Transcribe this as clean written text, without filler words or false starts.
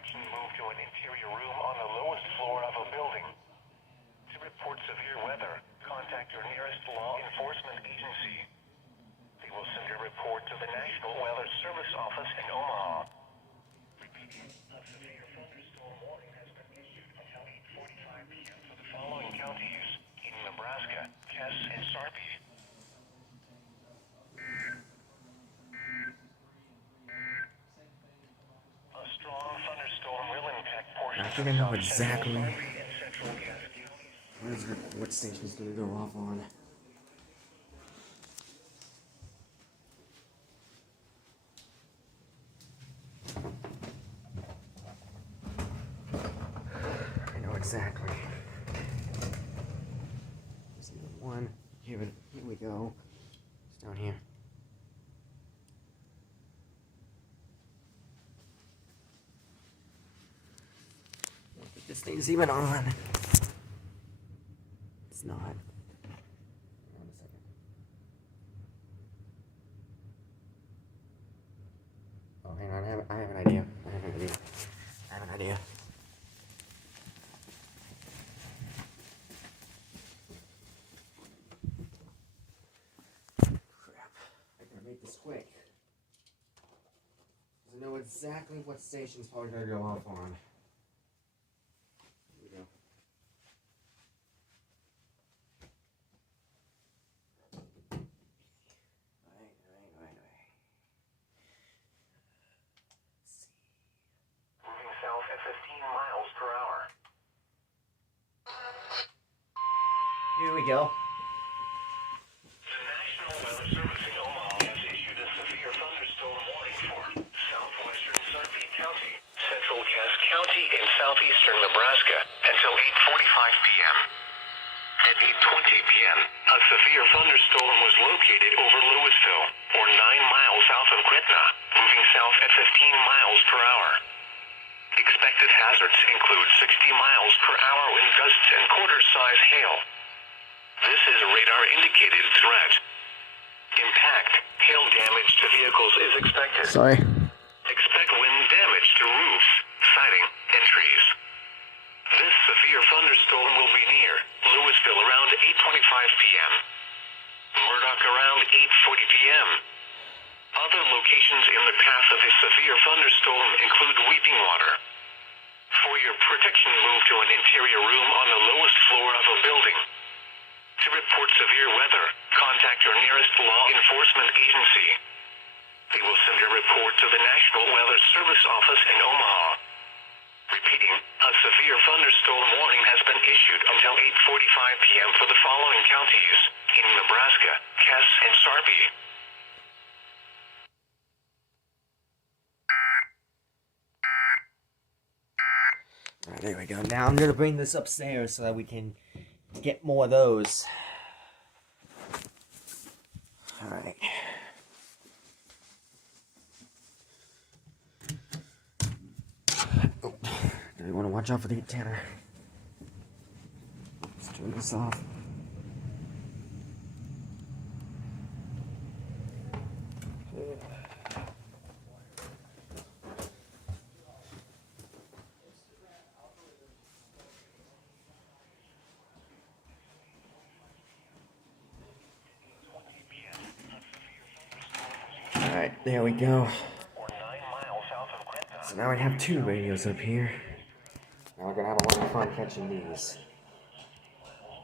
protection, move to an interior room on the lowest floor of a building. To report severe weather, contact your nearest law enforcement agency. They will send your report to the National Weather Service office in Omaha. Repeating, a severe thunderstorm warning has been issued until 8:45 p.m. for the following counties in Nebraska, Cass, and Sarpy. A strong thunderstorm will impact portions I think I know of exactly Sarpy and central Cass counties. what station's gonna go off on. I know exactly. There's even one. Here we go. It's down here. I don't think this thing's even on. It's not. Hang on a second. Oh, hang on. I have an idea. I have an idea. Crap. I gotta make this quick. Because I know exactly what station's probably gonna go off on. Here we go. Right. Let's see. Moving south at 15 miles per hour. Here we go. The National Weather Service in Omaha has issued a severe thunderstorm warning for southwestern Sarpy County, central Cass County, and southeastern Nebraska until 8:45 p.m. At 8:20 p.m., a severe thunderstorm was located over Louisville, or 9 miles south of Gretna, moving south at 15 miles per hour. Expected hazards include 60 miles per hour wind gusts and quarter-size hail. This is a radar-indicated threat. Impact, hail damage to vehicles is expected. Sorry. Expect wind damage to roofs, siding, and trees. This severe thunderstorm will be near Louisville around 8:25 p.m. Murdoch around 8:40 p.m. Other locations in the path of this severe thunderstorm include Weeping Water. For your protection, move to an interior room on the lowest floor of a building. To report severe weather, contact your nearest law enforcement agency. They will send your report to the National Weather Service office in Omaha. Repeating, a severe thunderstorm warning has been issued until 8:45 p.m. for the following counties in Nebraska, Cass, and Sarpy. Alright, there we go. Now I'm gonna bring this upstairs so that we can get more of those. Alright. Oh, do we want to watch out for the antenna? Let's turn this off. Alright, there we go. So now I have two radios up here. Now we're gonna have a lot of fun catching these.